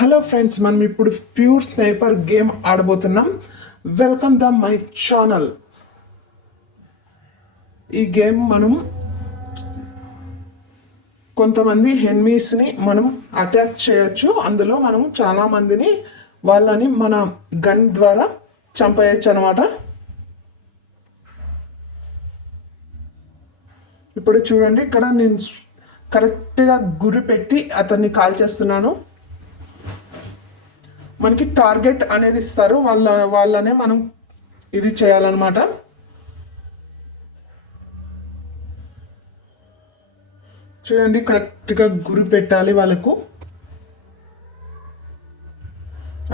Hello friends, మనం ఇప్పుడు pure sniper game ఆడబోతున్నాం. Welcome the my channel. ఈ గేమ్ మనం కొంతమంది ఎనిమీస్ని మనం అటాక్ చేయొచ్చు. అందులో మనం చాలా మందిని వాళ్ళని మన గన్ ద్వారా చంపేయచ్చు అనమాట. ఇప్పుడు చూడండి, ఇక్కడ నేను కరెక్ట్గా గురి పెట్టి అతన్ని కాల్ చేస్తున్నాను. మనకి టార్గెట్ అనేది ఇస్తారు, వాళ్ళనే మనం ఇది చేయాలన్నమాట. చూడండి, కరెక్ట్గా గురి పెట్టాలి వాళ్ళకు.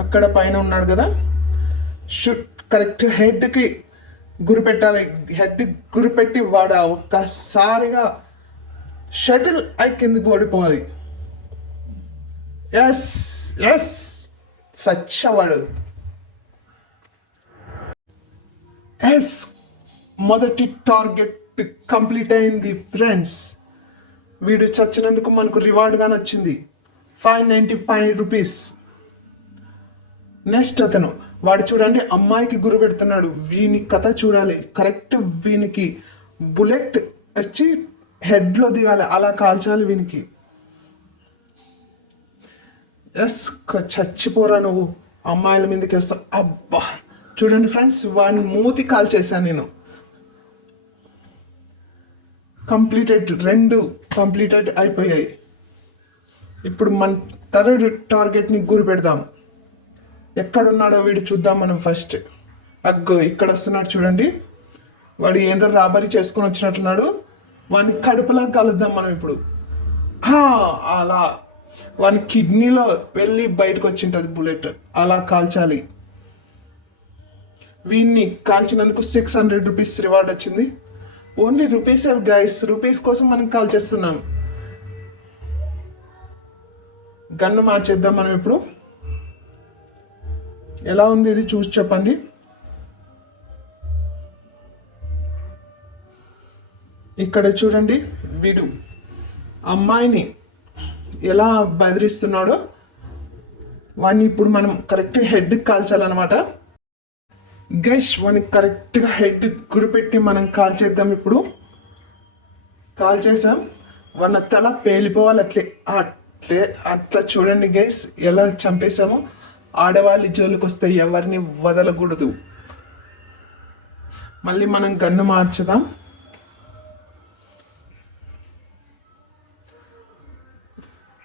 అక్కడ పైన ఉన్నాడు కదా, షూట్. కరెక్ట్ హెడ్కి గురి పెట్టాలి. హెడ్ గురి పెట్టి వాడు ఒక్కసారిగా షటిల్ అయి కిందకి ఓడిపోవాలి. ఎస్ ఎస్, సచ్చవాడు. ఎస్, మొదటి టార్గెట్ కంప్లీట్ అయింది ఫ్రెండ్స్. వీడు చచ్చినందుకు మనకు రివార్డ్గా వచ్చింది 595 రూపీస్. నెక్స్ట్ అతను, వాడు చూడండి అమ్మాయికి గురి పెడుతున్నాడు. వీని కథ చూడాలి. కరెక్ట్ వీనికి బుల్లెట్ వచ్చి హెడ్లో దిగాలి, అలా కాల్చాలి వీనికి. ఎస్, చచ్చిపోరా నువ్వు. అమ్మాయిల మీదకి వస్తా. అబ్బా, చూడండి ఫ్రెండ్స్, వాడిని మూతి కాల్ చేశాను నేను. కంప్లీటెడ్, 2 కంప్లీటెడ్ అయిపోయాయి. ఇప్పుడు మన థర్డ్ టార్గెట్ని గురి పెడదాం. ఎక్కడున్నాడో వీడు చూద్దాం మనం ఫస్ట్. అగ్గో ఇక్కడ వస్తున్నాడు చూడండి. వాడు ఏదో రాబరీ చేసుకొని వచ్చినట్టున్నాడు. వాడిని కడుపులా కలుద్దాం మనం ఇప్పుడు. అలా వాని కిడ్నీలో వెళ్ళి బయటకు వచ్చింటుంది బుల్లెట్. అలా కాల్చాలి. వీన్ని కాల్చినందుకు 600 రూపీస్ రివార్డ్ వచ్చింది. ఓన్లీ రూపీస్ గైస్, రూపీస్ కోసం మనం కాల్ చేస్తున్నాం. గన్ను మార్చేద్దాం మనం ఇప్పుడు. ఎలా ఉంది ఇది చూసి చెప్పండి. ఇక్కడ చూడండి, వీడు అమ్మాయిని ఎలా బెదిరిస్తున్నాడో. వాడిని ఇప్పుడు మనం కరెక్ట్ హెడ్కి కాల్చాలన్నమాట. గైస్, వాడిని కరెక్ట్గా హెడ్ గురిపెట్టి మనం కాల్ చేద్దాం. ఇప్పుడు కాల్ చేసాం. వాడిన తల పేలిపోవాలి. అట్లా చూడండి గైస్, ఎలా చంపేసామో. ఆడవాళ్ళ జోలికి వస్తే ఎవరిని వదలకూడదు. మళ్ళీ మనం గన్ను మార్చుదాం.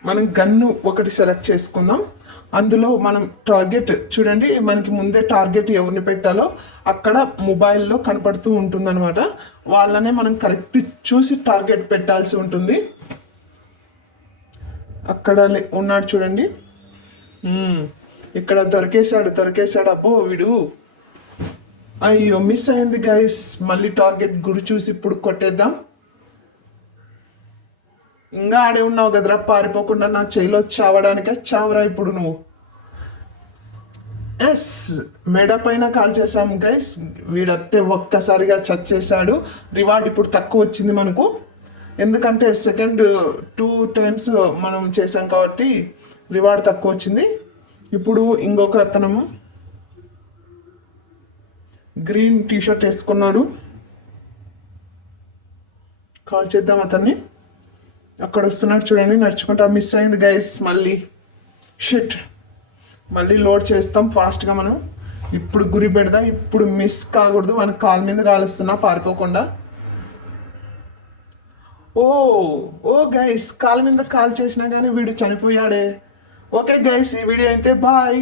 మనం గన్ను ఒకటి సెలెక్ట్ చేసుకుందాం. అందులో మనం టార్గెట్ చూడండి, మనకి ముందే టార్గెట్ ఎవరిని పెట్టాలో అక్కడ మొబైల్లో కనపడుతూ ఉంటుందన్నమాట. వాళ్ళనే మనం కరెక్ట్ చూసి టార్గెట్ పెట్టాల్సి ఉంటుంది. అక్కడ ఉన్నాడు చూడండి. ఇక్కడ దొరికేశాడు. అబ్బో వీడు, అయ్యో మిస్ అయింది గైస్. మళ్ళీ టార్గెట్ గురి చూసి ఇప్పుడు కొట్టేద్దాం. ఇంకా ఆడే ఉన్నావు కదరా, పారిపోకుండా నా చేయిలో చావడానికే చావరా ఇప్పుడు నువ్వు. ఎస్, మెడ పైన కాల్ చేసాము గైస్. వీడట్టే ఒక్కసారిగా చచ్చేసాడు. రివార్డ్ ఇప్పుడు తక్కువ వచ్చింది మనకు, ఎందుకంటే సెకండ్ 2 టైమ్స్ మనం చేసాం కాబట్టి రివార్డ్ తక్కువ వచ్చింది. ఇప్పుడు ఇంకొక అతను గ్రీన్ టీషర్ట్ వేసుకున్నాడు. కాల్ చేద్దాం అతన్ని. అక్కడ వస్తున్నాడు చూడండి నడుచుకుంటా. మిస్ అయింది గైస్. మళ్ళీ షిట్. మళ్ళీ లోడ్ చేస్తాం ఫాస్ట్గా మనం. ఇప్పుడు గురి పెడదాం. ఇప్పుడు మిస్ కాకూడదు. మన కాల్ మీద కాలుస్తున్నా పారిపోకుండా. ఓ గైస్, కాల్ మీద కాల్ చేసినా కానీ వీడు చనిపోయాడే. ఓకే గైస్, ఈ వీడియో అయితే బాయ్.